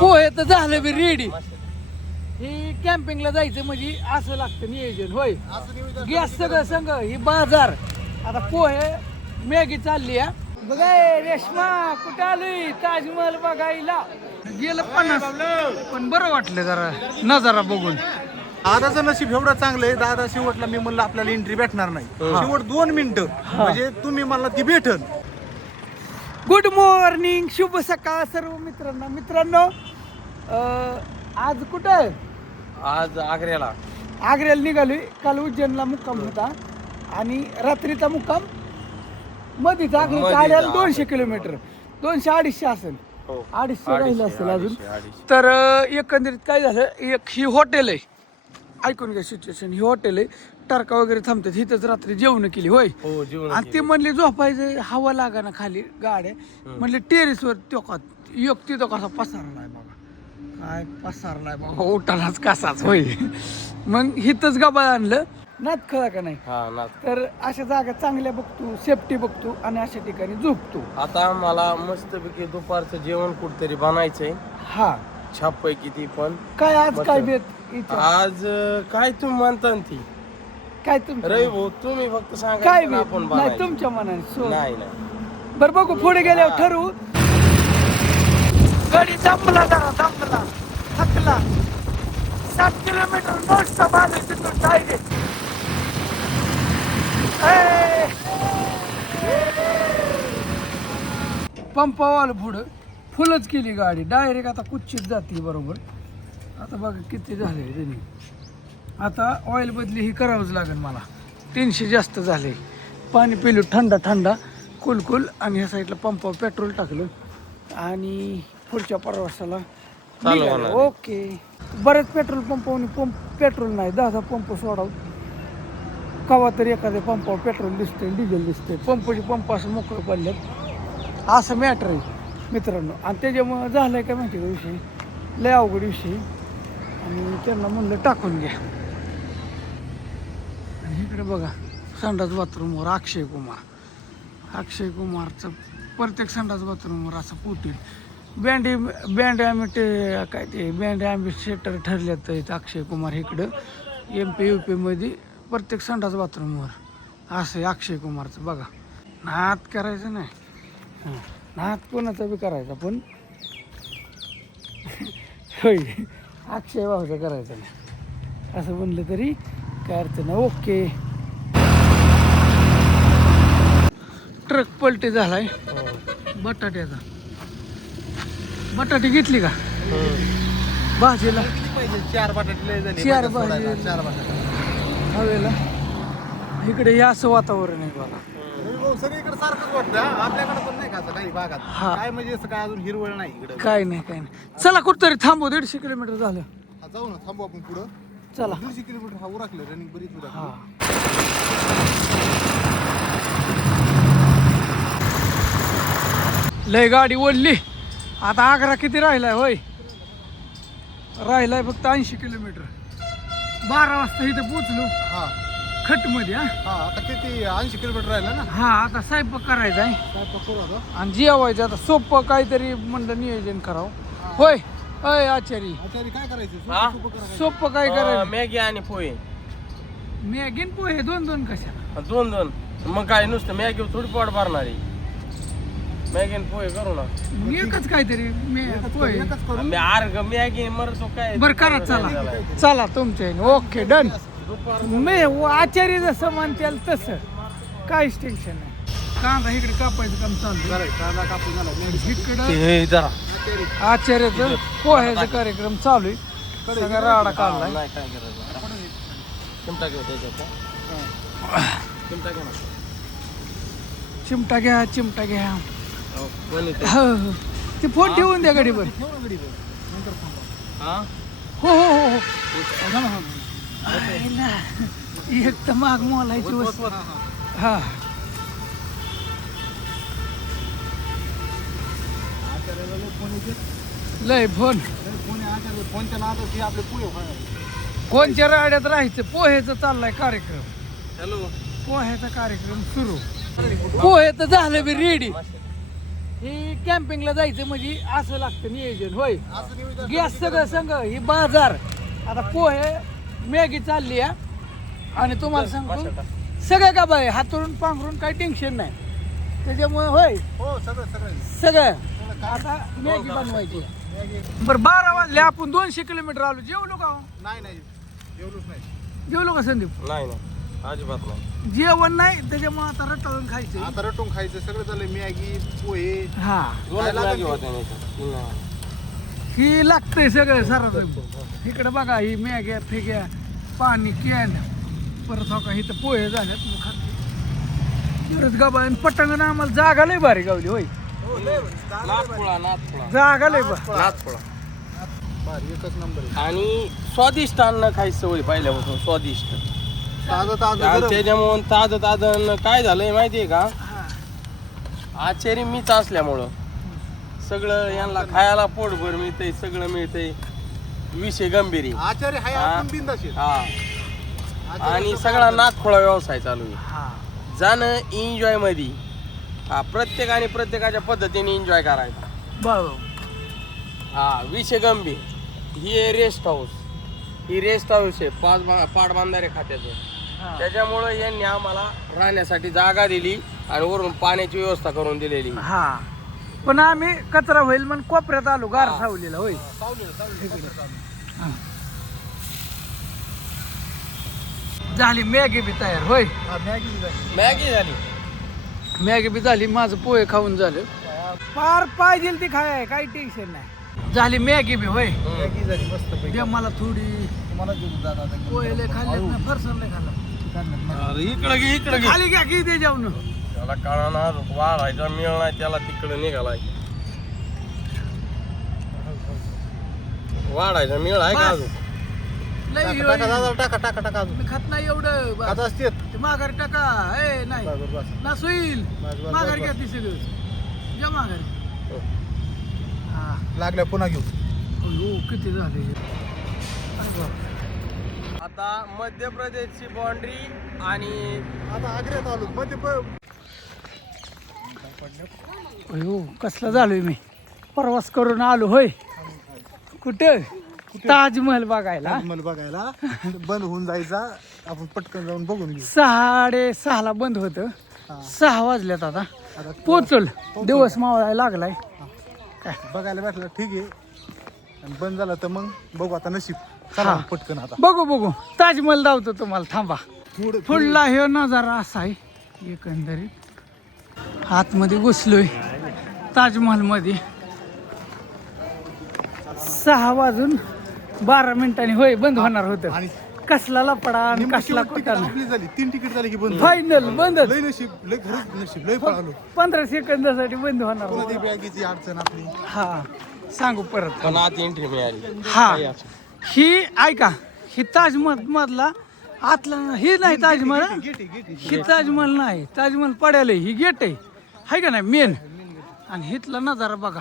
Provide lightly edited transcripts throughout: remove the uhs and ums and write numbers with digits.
पोहे तर झालं be ready. हे कॅम्पिंगला जायचं म्हणजे असं लागतं नियोजन. होय, गॅस सगळं संग ही बाजार. आता पोहे मॅगी चालली आहे. बघा रेश्मा कुठं आलोय ताजमहल बघायला. गेलं 50 पण बरं वाटलं जरा नजारा बघून. दादाचं नशीब एवढं चांगलं आहे. दादा शेवटला मी म्हणलं आपल्याला एंट्री भेटणार नाही, शेवट 2 मिनिटं म्हणजे तुम्ही मला ती भेटल. गुड मॉर्निंग, शुभ सकाळ सर्व मित्रांनो. आज कुठं आहे? आज आग्र्याला निघालोय. काल उज्जैनला मुक्काम होता आणि रात्रीचा मुक्काम मध्येच आग्र्याला 200 किलोमीटर 200-250 असेल. 250 राहिलं असेल अजून. तर एकंदरीत काय झालं, एक ही हॉटेल आहे, ऐकून घ्या सिच्युएशन. ही हॉटेल आहे, टारका वगैरे थांबतात इथंच. रात्री जेवण केली होय. आणि ते म्हणले झोपायचं, हवा लागा ना खाली गाड्या. म्हणले टेरेसवर तिथं कसा पसारलाय बघा, काय पसारलाय बघा, उठालाच कसाच होय. मग हिथंच गाबा आणलं. नात खळा का नाही. तर अशा जागा चांगल्या बघतो, सेफ्टी बघतो आणि अशा ठिकाणी झोपतो. आता मला मस्तपैकी दुपारचं जेवण कुठतरी बनायचंय. हा, छापपैकी ती पण काय आज काय बेत इच्छा? आज काय तुम्ही म्हणता ना ती काय तुमचं रवी भाऊ, तुम्ही फक्त सांगा काय आपण बेत? नाही बनायचं. तुमच्या मनाने नाही बरं बघू, पुढे गेल्यावर ठरवू. गाडी थांबला थकला. 7 किलोमीटर मोठा बाजार तिथून डायरेक्ट. पंपावाला पुढं फुलच केली गाडी डायरेक्ट. आता कुच्चित जाते बरोबर. आता बघा किती झाले त्यांनी. आता ऑइल बदली ही करावंच लागेल मला. 300 जास्त झाले. पाणी पिलो थंडा कुल आणि ह्या साईडला पंपावर पेट्रोल टाकलं आणि पुढच्या प्रवासाला निघालो. ओके, बरेच पेट्रोल पंपावर पेट्रोल नाही. 10 पंप सोडाव कवा तरी एखाद्या पंपावर पेट्रोल दिसते, डिझेल दिसते. पंप असं मोकळं पडल्यात असं मॅटर आहे मित्रांनो. आणि त्याच्यामुळं झालंय काय माहिती का विषय, लय अवघड विषय. आणि त्यांना म्हणलं टाकून घ्या. आणि इकडे बघा संडास बाथरूमवर अक्षय कुमारचं प्रत्येक संडास बाथरूमवर असं पोटील बँड आम्ही काय ते बँड ॲम्बेसेडर ठरल्यात आहेत अक्षय कुमार इकडं. MP UP मध्ये प्रत्येक संडास बाथरूमवर असं आहे अक्षय कुमारचं. बघा, नात करायचं नाही, नात कोणाचा बी करायचा, पण होय अक्षय भाऊचं करायचं नाही असं म्हणलं तरी काय अर्थ नाही. ओके, ट्रक पलटी झालाय बटाट्याचा. बटाटे घेतली का भाजीला? 4 बटाटे झाले. 4 भाजी हवेला. इकडे हे असं वातावरण आहे बघा. सगळीकडे सारखंच वाटतं. आपल्याकडे पण नाही का असं काही भागात हा. काय म्हणजे असं काय अजून हिरवळ नाही इकडे. काय नाही. चला कुठतरी थांबू. 150 किलोमीटर झालं. जाऊ ना, थांबू आपण पुढं. चला. 150 किलोमीटर हा उरकलं. रनिंग बरीच उरकली. हा, लय गाडी ओढली. आता आग्रा किती राहिलाय? होय, राहिलाय फक्त 80 किलोमीटर. 12 वाजता इथं पोचलो हा खटमध्ये. हा, आता किती 80 किलोमीटर राहिलं ना. हा, आता स्वयंपाक करायचा आहे स्वयंपाक करू आता. आणि जेवायचं. आता सोपं काहीतरी म्हणलं नियोजन करावं. होय अय आचारी, आचारी काय करायचं? हा? सोपं करायचं. सोपं काय करायचं? मॅगी आणि पोहे मॅगीन पोहे 2 कशा? 2 मग काय नुसतं मॅगी थोडी पोट भरणार आहे. मॅगी आणि पोहे करू ना. एकच काहीतरी पोहे. एकच करू. मॅगी मरतो काय. बरं करा, चला तुमच्या ह्याने. Okay, done. मी आचार्य जसं म्हणतील तसं काहीच टेन्शन नाही. कांदा इकडे कापायचं काम चालू. कांदा कापून झाला. इकडं जरा आचार्याचं पोह्याचा कार्यक्रम चालू आहे. सगळा राडा काढलाय. नाही काय करायचं. चिमटा घेऊ त्याच्यात. चिमटा घ्या ना. चिमटा घ्या. कोणी ते? हो. ते फोन ठेवून द्या गाडीवर. हा? हो. एक तर माग मोलायची वस्तू. हा, लय फोन. फोनच्या नादात आपले पुढे कोणच्या राड्यात राहायचं? पोहेचा चाललाय कार्यक्रम. हॅलो, पोह्याचा कार्यक्रम सुरू. पोहे तर झालं बी रेडी. ही कॅम्पिंगला जायचं म्हणजे असं लागतं नियोजन होय. असं नियोजन गॅस सगळं संग ही बाजार आता पोहे मॅगी चालली आहे आणि तुम्हाला सांगतो सगळं का बाय हातरून पांघरून काही टेन्शन नाही त्याच्यामुळे होय हो सगळं सगळं आता मॅगी बनवायची. बरं 12 वाजले आपण 200 किलोमीटर आलो. जेवलो का हो? नाही जेवलोच नाही. जेवलो का संदीप? नाही अजिबात नाही. जेवण नाही त्याच्यामुळे आता रटाळून खायचं. आता रटून खायचं सगळं झालं. मॅगी पोहे हा दोनच मॅगी होत्या नाही. ही लागतंय सगळं सारं. इकडे बघा ही मॅग्या फेग्या पाणी कॅन परत हो का इथं पोहे झाल्यात मग खाते. गाबा पटंगण आम्हाला जागा लय भारी गावली होय. नाथपुळा जागा लय नाथपुळा भारी एकच नंबर आहे. आणि स्वादिष्ट अन्न खायची सवय पहिल्यापासून स्वादिष्ट. ताजं त्याच्यामुळे ताजं काय झालंय माहितीये का आचारी मीच असल्यामुळं सगळं यांना खायला पोटभर मिळतंय सगळं मिळतंय. विषय गंभीर आचार्य हाय आपण बिंदास आहे. हा आणि सगळा नाथखोळा व्यवसाय चालू आहे. जाणं एन्जॉय मध्ये प्रत्येकाने प्रत्येकाच्या पद्धतीने एन्जॉय करायचा. बरोबर. हा विषय गंभीर. ही आहे रेस्ट हाऊस. ही रेस्ट हाऊस आहे पाटबंधारे खात्याचं. त्याच्यामुळं यांनी आम्हाला राहण्यासाठी जागा दिली आणि वरून पाण्याची व्यवस्था करून दिलेली. हा पण आम्ही कचरा होईल म्हणून कोपऱ्यात आलो गार सावलीला होय. हा. झाली मॅगी बी तयार होय. मॅगी झाली. मॅगी बी झाली. माझं पोहे खाऊन झालं. फार पाहिजे ती खाय काही टेन्शन नाही. झाली मॅगी बी होय. मॅगी झाली मस्त पैकी. द्या मला थोडी. तुम्हाला देऊ दादा आता. पोहे लय खाल्ले ना फरसाण लय खाल्लं. इकडे घे खाली घ्या की ते जाऊन. त्याला काळाना वाढायचा मिळ नाही त्याला तिकडे निघालाय. वाढायचा मिळ आहे का अजून? लय टाका दादा टाका अजून. मी खात नाही एवढं बस. आता असते ते माघारी टाका. ए नाही नास होईल. माघारी घ्या ती सगळं जा माघारी. हा लागल्या पुन्हा घेऊ. हो किती झाले. आता मध्य प्रदेशची बाउंड्री आणि आता आग्र्यात आलो मध्ये अयो कसला झालोय मी. प्रवास करून आलो होय. कुठं ताजमहल बघायला. मला बघायला बंद होऊन जायचा. आपण पटकन जाऊन बघून घेऊ. 6:30 बंद होतं. 6 वाजल्यात आता पोचल. दिवस मावळायला लागलाय. काय बघायला भेटलं ठीक आहे. आणि बंद झालं तर मग बघू आता नशीब. चला हा. पटकन आता बघू ताजमहल दावतो तुम्हाला. थांबा. पुढे फुडला हे नजारा असा आहे एकंदरीत. आतमध्ये घुसलोय ताजमहल मध्ये. 6:12 होय बंद होणार होतं. आणि कसला लपडा आणि कसला तिकीट कुटाणा. आपली झाली. 3 तिकीट झाली की बंद. फायनल बंद. लय नशीब लय खरंच नशीब लय पळालो. 15 सेकंदासाठी बंद होणार पुन्हा होतं. ती बॅगीची अडचण आपली. हा सांगू परत. पण आत एंट्री मिळाली. हा ही ऐका ही ताजमहल मधला आतला ही नाही ताजमहल. ही ताजमहल नाही. ताजमहल पडायला ही गेट आहे हाय का नाही मेन. आणि हितला नजारा बघा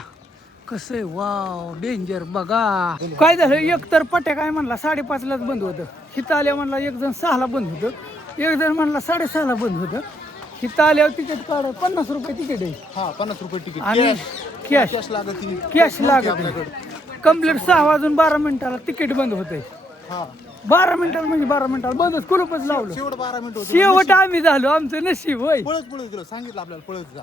कसं आहे. वाव डेंजर बघा. काय झालं एक तर पट्या काय म्हणला 5:30 बंद होतं. हिथं आल्या म्हणला एक जण 6 बंद होतं. एक जण म्हणला 6:30 बंद होतं. हिथं आल्यावर तिकीट काढ 50 रुपये तिकीट आहे. हा 50 रुपये तिकीट. आणि कॅश कॅश लागत. कॅश लागत. कम्प्लीट 6:12 तिकीट बंद होते. हा 12 मिनिटाला म्हणजे 12 मिनिटाला बंदच कुलूपच लावलं. शेवट 12 मिनिट होते. शेवट आम्ही झालो. आमचं नशीब होय. पळत गेलो. सांगितलं आपल्याला पळत जा.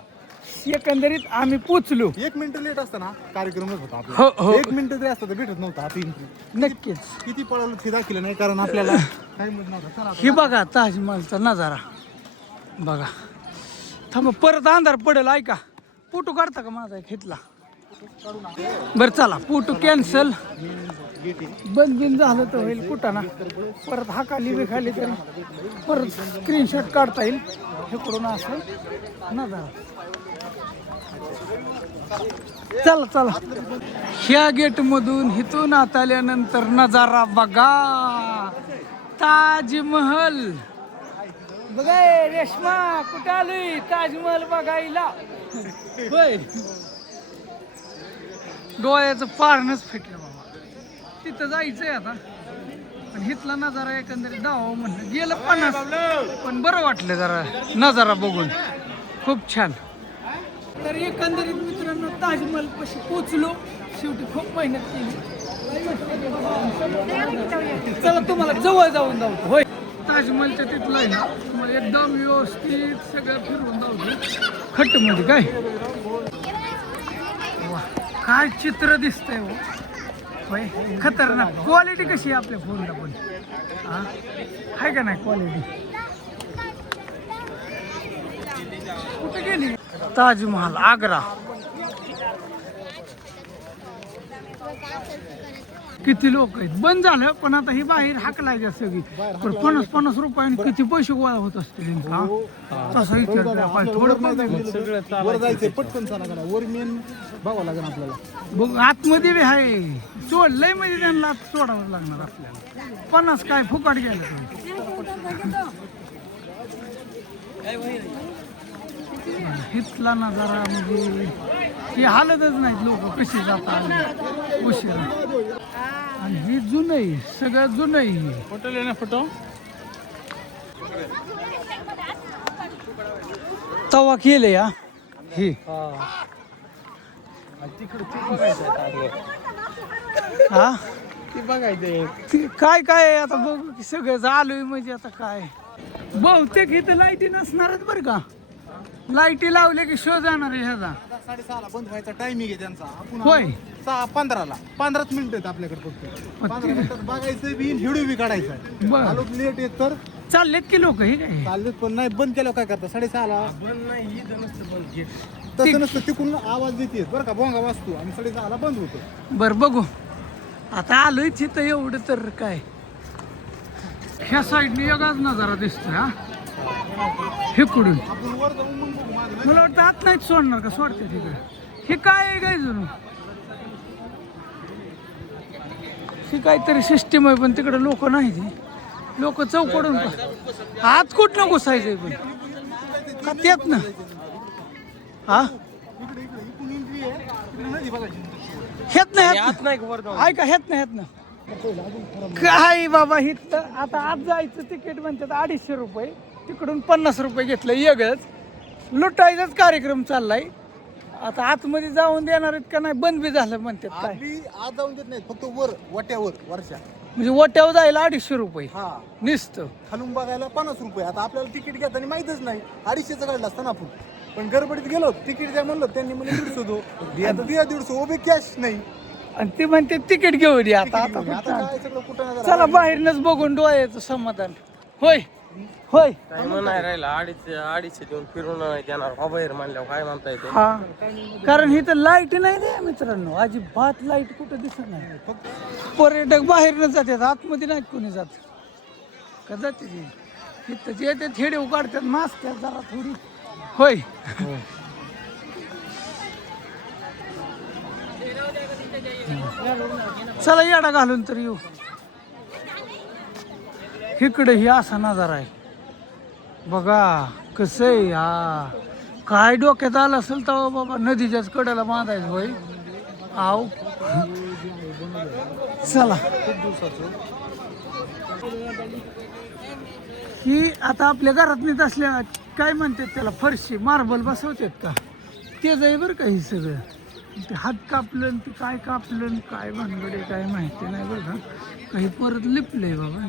एकंदरीत आम्ही पोचलो. 1 मिनिट लेट असताना कार्यक्रमच होता हो, आपला. हो. 1 मिनिट जरी असतं तर भेटत नव्हता आता एंट्री. नक्कीच. किती पळालो ते दाखवलं नाही कारण आपल्याला टाइमच नव्हता. चला आता. हे बघा ताजमहलचा नजारा बघा. थांबा परत अंधार पडेल. ऐका फोटो काढता का माझा एक घेतला. बरं चला फोटो कॅन्सल. बंद बिन झालं तर होईल कुठं ना. परत हाकाली बिखाली तरी परत स्क्रीनशॉट काढता येईल. इकडून असं नजारा. चला ह्या गेट मधून इथून आत आल्यानंतर नजारा बघा. ताजमहल बघा. रेश्मा कुठं आलोय ताजमहल बघायला होय. डोळ्याचं पारणच फिटलं बाबा. तिथं जायचंय आता. पण इथला नजारा एकंदरीत दावा म्हणलं गेलं 50 पण बरं वाटलं जरा नजारा बघून. खूप छान. तर एकंदरीत मित्र मित्रांनो ताजमहल पाशी पोचलो. शेवटी खूप मेहनत केली. चला तुम्हाला जवळ जाऊन जाऊ. होय, ताजमहलच्या तिथलं आहे ना, तुम्हाला एकदम व्यवस्थित सगळं फिरवून जाऊ. खट्टमध्ये काय वा, काय चित्र दिसतंय हो. होय, खतरनाक. क्वालिटी कशी आहे आपल्या फोनला पण, हा आहे का नाही क्वालिटी? कुठे गेली? ताजमहल आग्रा. किती लोक आहेत. बंद झालं पण आता ही बाहेर हाकलायची सगळी. पण 50-50 रुपयाने किती पैसे गोळा होत असतील. तसं विचार थोडं वर जायचंय पटकन चला करा. वर मेन बघावं लागेल आपल्याला. बघ आतमध्ये बी आहे. सोडलंय म्हणजे त्यांना आत सोडावं लागणार आपल्याला. 50 काय फुकाट गेलं हितला नजारा म्हणजे ही हालतच नाहीत. लोक कशी जातात उशिरा. आणि ही जुनं आहे, सगळं जुनं आहे. फोटो लेना फोटो. तवा केले या हे हा ती बघायचंय. काय काय आता बघू की सगळं झालोय म्हणजे आता काय. बहुतेक इथं लाईटी नसणारच बरं का. लाईटी लावल्या की शो जाणार आहे ह्याचा. 6:30ला बंद व्हायचा टायमिंग आहे त्यांचा. आपण होय 6:15ला 15 मिनिटं आहेत आपल्याकडे फक्त. 15 मिनिटात बघायचं बी व्हिडिओ बी काढायचा. बर आलो लेट येत तर चाललेत की लोक हे काय. चाललेत पण नाही. बंद केल्यावर काय करता 6:30ला? बंद नाही, ही नसतं बंद गेट. तसं नसतं. तिकडून आवाज देते बरं का, भोंगा वाजतो आणि 6:30ला बंद होतो. बर बघू आता आलोय तिथं. एवढं तर काय ह्या साईडने वेगळाच नजारा दिसतोय. हा इकडून आपण वर जाऊन मग बघू. मागं मला वाटतं आत नाहीच सोडणार का. सोडते तिकडे. हे काय आहे काय जणू ही काहीतरी सिस्टीम आहे. पण तिकडे लोक नाही. ते लोक चौकडून आत कुठं घुसायचंय पण का त्यात ना. हा इकडे इकडून एंट्री आहे. तिकडे नदी बघायची. हेत नाही आत नाही वर जाऊन. ऐका हेत नाही हेत ना. काय बाबा इथं आता आत जायचं तिकीट म्हणतात 250 रुपये. तिकडून 50 रुपये घेतलं. वेगळंच लुटायचाच कार्यक्रम चाललाय. आता आतमध्ये जाऊन देणार आहेत का नाही. बंद बी झालं म्हणतात काय. आधी आत जाऊन देत नाही. फक्त वर वाट्यावर वर्षा. म्हणजे ओट्यावर जायला 250 रुपये हा निसतं. खालून बघायला 50 रुपये. आता आपल्याला तिकीट घेताना माहितच नाही. 250चं काढलं असतं ना आपण. पण गडबडीत गेलो तिकीट द्या म्हणलं. त्यांनी म्हणजे 150 दो. आता दिया 150 उभे कॅश नाही. आणि ते म्हणते तिकीट घेऊ दे. आता आता आता कुठं. काय सगळं कुठं चला बाहेरनच बघून डोळ्याचं समाधान. होय होय काय नाही राहिला. 250 देऊन फिरून नाही देणार. बाहेर म्हणल्यावर काय म्हणता येते. हा कारण इथं लाईट नाही दे मित्रांनो. अजिबात लाईट कुठं दिसत नाही. पर्यटक बाहेरनं जातात. आतमध्ये नाहीत कोणी जात का. जाते ते इथं येते थेडे काढतात. मास्क जरा थोडी. होय चला येडा घालून तर येऊ. इकडे ही असा नजारा आहे बघा. कसं आहे. हा काय डोक्यात आलं असेल तर बाबा नदीच्याच कडेला बांधायचं. होय आव चला. ही आता आपल्या घरात नेत असल्या काय म्हणतात त्याला फरशी मार्बल बसवतात का. तेच आहे बरं का. ही सगळं ते हात कापलं ते काय कापलं काय भानगडे काय माहिती नाही बरं का. काही परत लिपलंय बाबा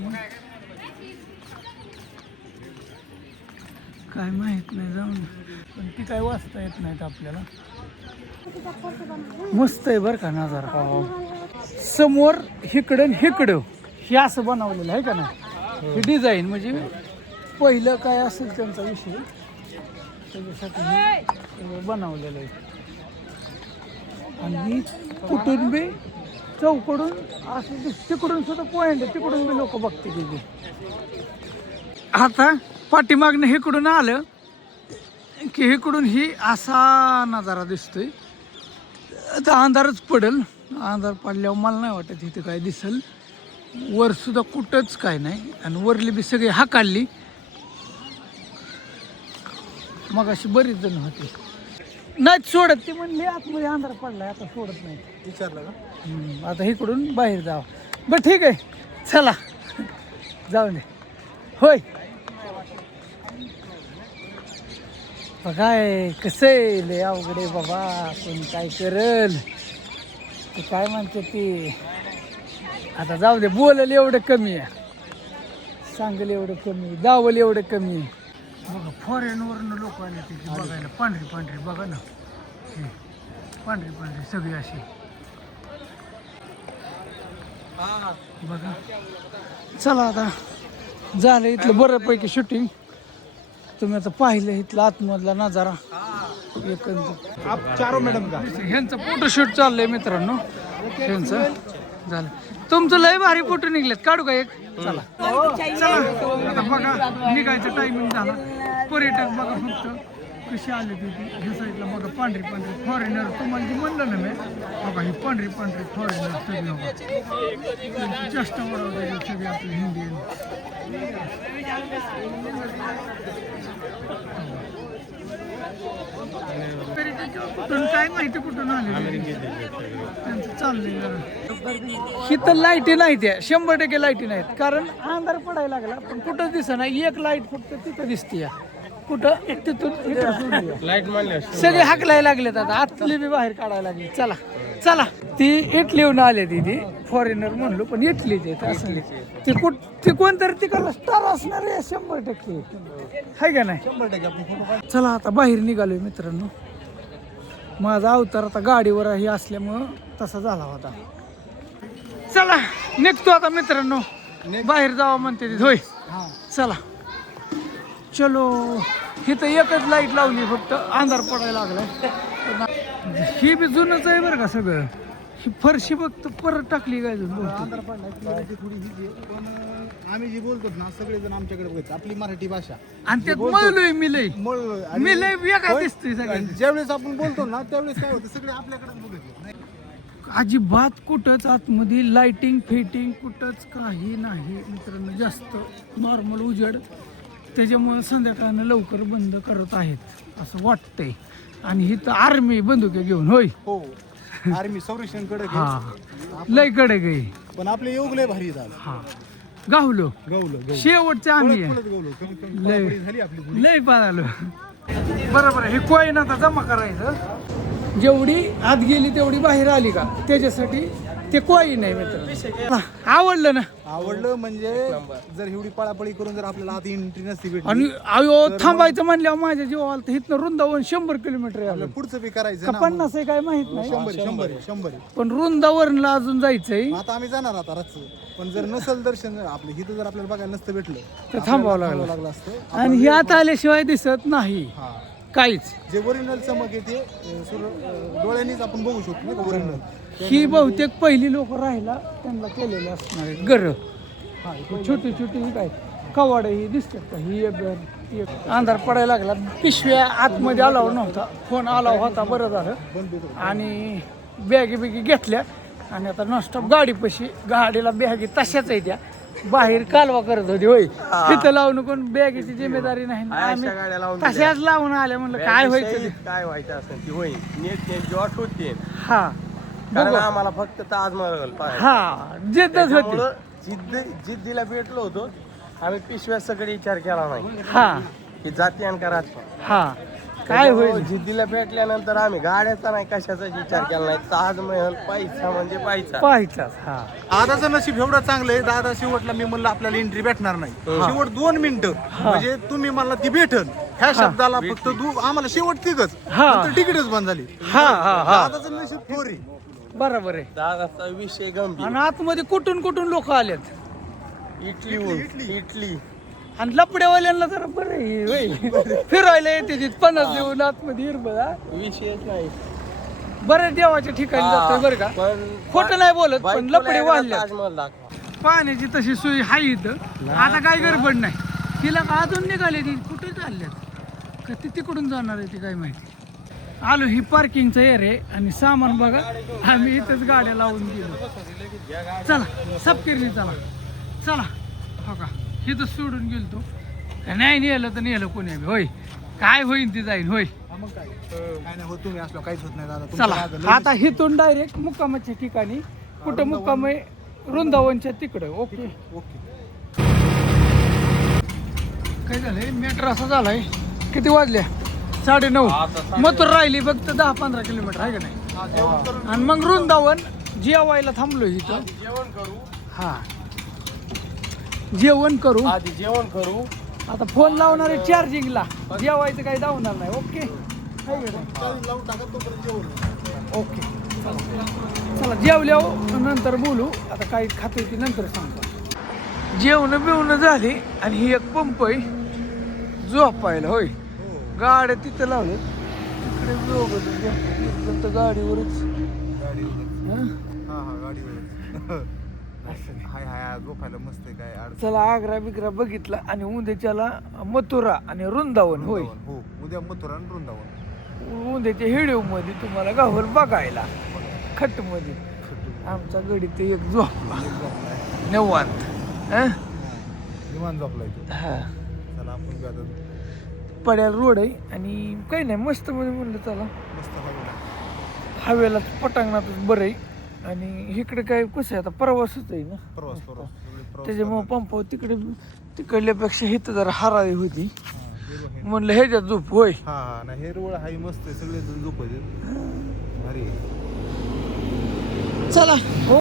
काय माहित नाही. जाऊन पण ती काय वाचता येत नाहीत आपल्याला. मस्त आहे बरं का नजारा. समोर हिकडं हिकडं हे असं बनवलेलं आहे का नाही. हे डिझाईन म्हणजे पहिलं काय असेल त्यांचा विषय त्याच्यासाठी हे बनवलेलं आहे. आणि कुठून बी चौकडून असं तिकडून सुद्धा पॉइंट आहे. तिकडून बी लोक बघते तिथे. आता पाठीमागनं हिकडून आलं की इकडून ही असा नजारा दिसतोय. आता अंधारच पडेल. अंधार पडल्यावर मला नाही वाटत इथे काय दिसेल. वर सुद्धा कुठंच काय नाही. आणि वरली बी सगळी हाकाळली. मग अशी बरीच जण होती नाहीत सोडत. ती म्हणली आतमध्ये अंधार पडलाय आता सोडत नाही. विचारलं का. आता इकडून बाहेर जावं. बरं ठीक आहे चला जाऊ दे. होय काय कसं आहे लय अवघड आहे बाबा. कोण काय करल ते काय म्हणते ते. आता जाऊ दे. बोलल एवढं कमी आहे, सांगल एवढं कमी, जावल एवढं कमी. बघा फॉरेनवरनं लोक आले ते बघायला. पांढरी पांढरी बघा ना, हे पांढरी पांढरी सगळी अशी बघा. चला आता झालं इथलं बऱ्यापैकी शूटिंग. तुम्ही आता पाहिलं इथलं आतमधला नजारा एकंदर. आप चारो मॅडम का ह्यांचं फोटोशूट चाललंय मित्रांनो. ह्यांचं झालं. तुमचं लय भारी फोटो निघलेत, काढू का एक? चला चला आता बघा निघायचं टायमिंग झाला. पर्यटक बघा फक्त कशी आले तिथे. ह्या साईडला बघा पांढरी पांढरी फॉरेनर. तुम्हाला जी म्हणलं ना मी, बघा ही पांढरी पांढरी फॉरेनर सगळी बघा. चेष्टा बरोबर सगळे आपले हिंदी. कुठून काय माहिती कुठून आले त्यांचं चाललंय. ही तर लाईटी नाही त्या, 100% लाईटी नाहीत. कारण अंधार पडायला लागला पण कुठंच दिसना. एक लाईट फक्त तिथं दिसते. कुठं तिथून लाईट मारल्या सगळे हाकलायला लागलेत. आता आतली बी बाहेर काढायला लागली. चला चला. ती इटलीहून आले ती फॉरेनर म्हणलो पण इटलीच आहे. ती कोणतरी तिकडला स्टार असणार आहे 100%. आहे का नाही? 100% चला आता बाहेर निघालोय मित्रांनो. माझा अवतार आता गाडीवर हे असल्यामुळं तसा झाला होता. चला निघतो आता मित्रांनो. बाहेर जावं म्हणते ती. होय चला चलो. इथं एकच लाईट लावली फक्त, अंधार पडायला लागला. ही बी जुनच आहे बरं का सगळं. ही फरशी फक्त परत टाकली काय अंधार पडलाय थोडी हिजी. पण आम्ही जी बोलतो ना सगळे जण आमच्याकडे बघतात आपली मराठी भाषा. आणि त्यात मळलोय मी लय वेगळा दिसतोय सगळं. ज्यावेळेस आपण बोलतो ना त्यावेळेस काय होतं सगळे आपल्याकडेच बघत. अजिबात कुठंच आतमध्ये लाइटिंग फिटिंग कुठंच काही नाही मित्रांनो. जास्त नॉर्मल उजेड. त्याच्यामुळे संध्याकाळनं लवकर बंद करत आहेत असं वाटतंय. आणि ही तर आर्मी बंदुक्या घेऊन. होय हो आर्मी संरक्षण कडे. हा लय कडे गई. पण आपले योग लय भारी झालं. हा गावलो गवलं शेवटचे आम्ही आहे. गवलं कमी कमी लय पळापळी झाली आपली. लय पाहिलं. बरोबर हे कॉईन आता जमा करायचं. जेवढी आत गेली तेवढी बाहेर आली का त्याच्यासाठी ते कॉईन आहे मित्र. आवडलं ना? आवडलं म्हणजे जर एवढी पळापळी करून जर आपल्याला आत एंट्री नसती भेटली आणि अयो थांबायचं म्हणल्यावर माझ्या जीवाला तर इथनं वृंदावन 100 किलोमीटर आलं. पुढचं बी करायचं का ना. 50 आहे काय माहित नाही. 100 पण वृंदावनला अजून जायचंय. आता आम्ही जाणार आता रातचं. पण जर नसेल दर्शन आपलं इथं जर आपल्याला बघायला नसतं भेटलं तर थांबावं लागलं लागलं. असतं. आणि हे आता आल्याशिवाय दिसत नाही हा काहीच. जे ओरिजिनल चमक येते डोळ्यांनीच आपण बघू शकतो ना ओरिजिनल. ही बहुतेक पहिली लोक राहायला त्यांना केलेले असणार आहे घर. छोटी छोटी ही काय कवाड ही दिसतात का? ही एक घर, ती एक. अंधार पडायला लागला. पिशव्या आतमध्ये अलाव नव्हता. फोन अलाव होता बरं झालं. आणि बॅगी बिगी घेतल्या आणि आता नॉनस्टॉप गाडीपाशी. गाडीला बॅगी तशाच आहे त्या. बाहेर कालवा करत होती. होय तिथं लावून कोण बॅगेची जिम्मेदारी नाही. आम्ही तशाच लावून आल्या. म्हणलं काय व्हायचं काय व्हायचं असेल ती होईल. नेट जेव्हा होते. हा कारण आम्हाला फक्त ताजमहल हा जिद्दच होती. जिद्दीला भेटलो होतो आम्ही. पिशव्या सगळे विचार केला नाही हा की जाती आणि कराची. हा काय होईल. जिद्दीला भेटल्यानंतर आम्ही गाड्याचा नाही कशाचा विचार केला नाही. ताजमहल पाहिजे म्हणजे पाहिजे. पाहायचाच. हा दादाचं नशीब एवढं चांगलं आहे. दादा शेवटला मी म्हणलं आपल्याला एंट्री भेटणार नाही. शेवट 2 मिनिटं म्हणजे तुम्ही मला ती भेटल ह्या शब्दाला फक्त आम्हाला शेवट तिघच. तिकीटच बंद झाली. दादाचं नशीब फोरी. बरोबर आहे. दादाचा विषय गंभीर. आणि आतमध्ये कुठून कुठून लोक आलेत. इटली आणि लपड्यावाल्यांना जरा बरं आहे, होय. फिरायला येते तिथे 50 देऊन आतमध्ये हिरबा. विषयच नाही. बऱ्याच देवाच्या ठिकाणी जातोय बरं का. पण खोटं नाही बोलत पण लपडे वाढले. ताजमहल दाखवा. पाण्याची तशी सोय आहे इथं. आता काय गडबड नाही. तिला अजून निघाले ती कुठे चालल्यात का? ती तिकडून जाणार आहे ती काय माहिती. आलो ही पार्किंगचा एरिया आणि सामान बघा. आम्ही इथंच गाड्या लावून गेलो. चला सपकिरणी चला चला. हो का इथं सोडून गेलतो. नाही नेलं तर नेलं कोणी बी. होय काय होईन ती जाईन. होय मग काय नाही होत. तुम्ही असलो काहीच होत नाही दादा. चला आता हिथून डायरेक्ट मुक्कामाच्या ठिकाणी. कुठं मुक्काम आहे? वृंदावनच्या तिकडं. ओके काय झालंय मॅटर असा झालाय. किती वाजल्या? 9:30 आता मग तर राहिली फक्त 10-15 किलोमीटर आहे का नाही. आणि मग वृंदावन जेवायला थांबलो इथं. जेवण करू, हा जेवण करू. आधी जेवण करू. आता फोन लावणार आहे चार्जिंगला, जेवायचं काही धावणार नाही. ओके आहे का नाही? लावून टाका तोपर्यंत जेवण. ओके चला जेवल्यावर नंतर बोलू. आता काही खातोय की नंतर सांगतो. जेवण बिवणं झाली आणि ही एक पंप आहे झोपायला. होय गाड्या तिथं लावलं तिकडे तर गाडीवरच. हं? हा हा गाडीवर हाय हाय झोपायला मस्त आहे. काय अडचण चला आग्रा बिग्रा बघितला आणि उद्याच्याला मथुरा आणि वृंदावन. होय हो उद्या मथुरा आणि वृंदावन. उद्याच्या व्हिडिओ मध्ये तुम्हाला गावाला बघायला खट मध्ये आमचा गडी ते एक झोपला निवांत. हं? विमान झोपलाय तो. हा चला आपण बी आता पड्याला रोड आहे आणि काही नाही मस्त मध्ये म्हणलं चला मस्त हवेला. हवेला पटांगणातच बरं आहे. आणि इकडे काय कसं आहे आता प्रवासच आहे ना, प्रवास सगळे प्रवास त्याच्यामुळे पंपावर तिकडल्यापेक्षा इथं जरा हराळी होती. हिरवळ आहे. म्हणलं ह्याच्यात झोप. होय हा हा ना हिरवळ हाय मस्त आहे. सगळे जण झोपायचे भारी आहे. चला.